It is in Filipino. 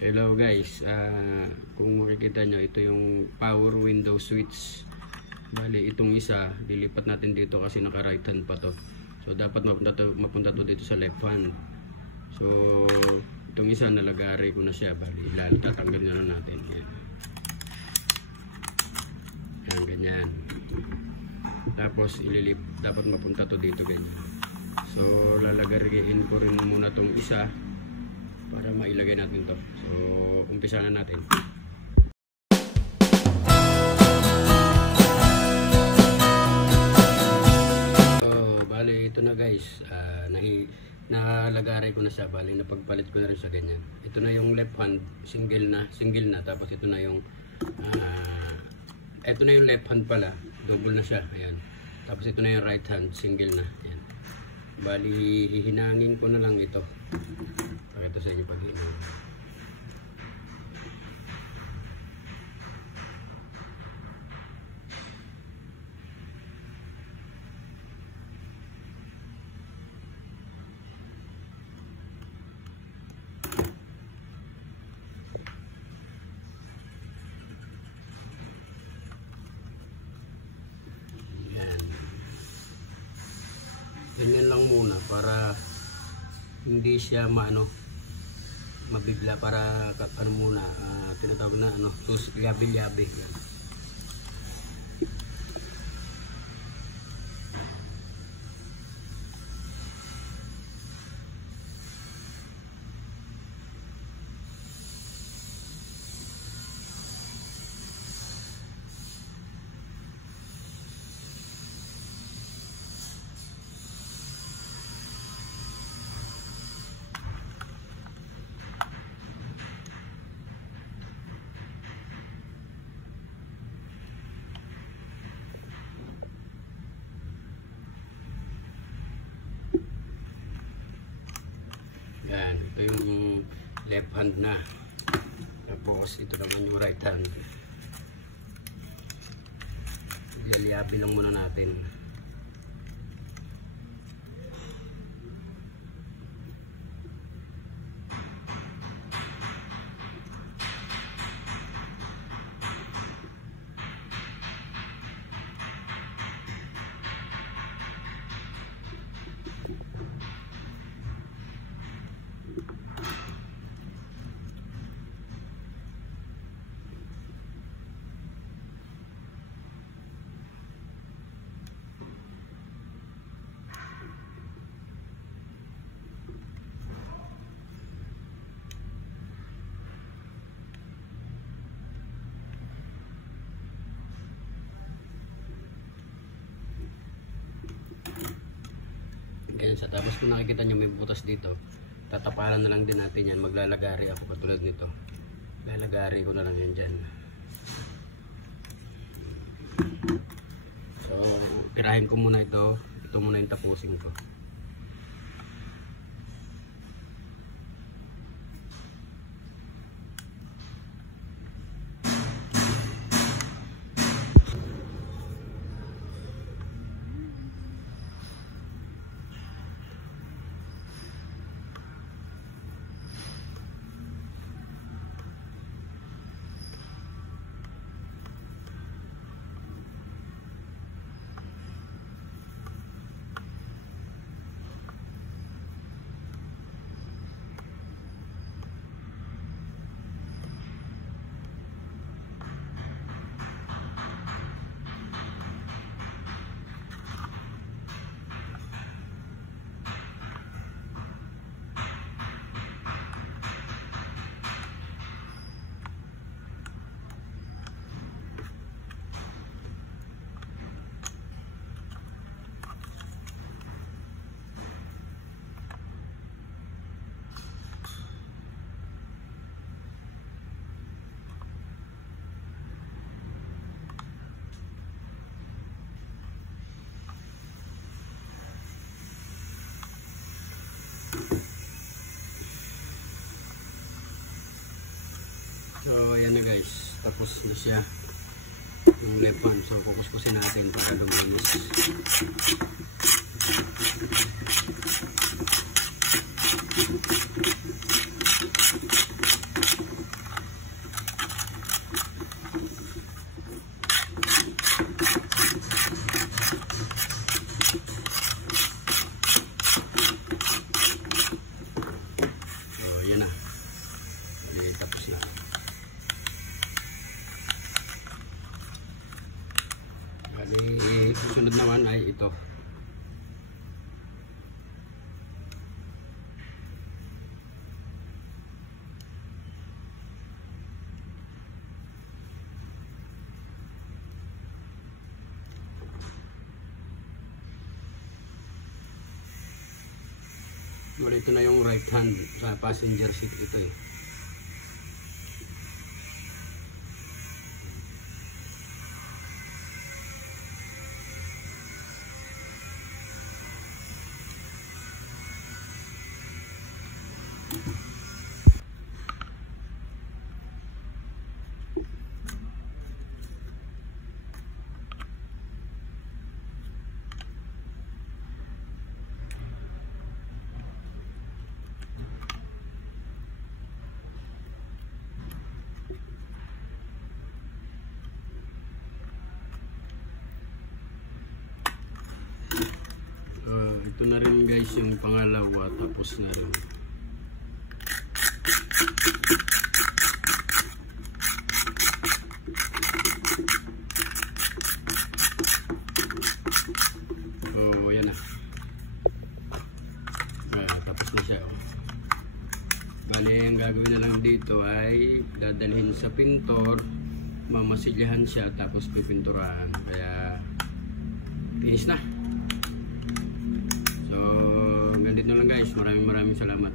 Hello guys, kung makikita nyo, ito yung power window switch. Bali itong isa, dilipat natin dito kasi naka right hand pa to. So dapat mapunta to dito sa left hand. So itong isa nalagari ko na siya. Bali tatanggal na natin. Yan, ganyan. Tapos dapat mapunta to dito ganyan. So lalagarihin ko rin muna tong isa para mailagay natin to. So umpisa na natin. So bali ito na guys, nalagaray ko na siya. Bali napagpalit ko na rin sa ganyan. Ito na yung left hand, single na. Tapos ito na yung left hand pala, double na siya. Ayan. Tapos ito na yung right hand, single na. Ayan. Bali hihinangin ko na lang ito. Pakita sa inyo pag-hinang. Ganyan lang muna para hindi siya mabigla, para muna tinatawag na yabi-yabi. Yan, ito yung left hand na. Tapos ito naman yung right hand. Liliyabi lang muna natin. Ganyan siya. Tapos kung nakikita nyo may butas dito, tatapalan na lang din natin yan. Maglalagari ako katulad nito. Lalagari ko na lang yan dyan. So tirahin ko muna ito. Ito muna yung tapusin ko. So ayan na guys, tapos na siya yung left hand. So kukuskusin natin pagka luminis. tapos na. Bali, susunod naman ay ito. Well, ito na yung right hand sa passenger seat ito eh. Ito na rin guys yung pangalawa, tapos na rin. Oh, yan na. Tapos na siya. Oh. Bali, ang gagawin na lang dito ay dadalhin sa pintor, mamasilyahan siya, tapos pipinturahan. Kaya finish na. So, ganito lang guys. Maraming salamat.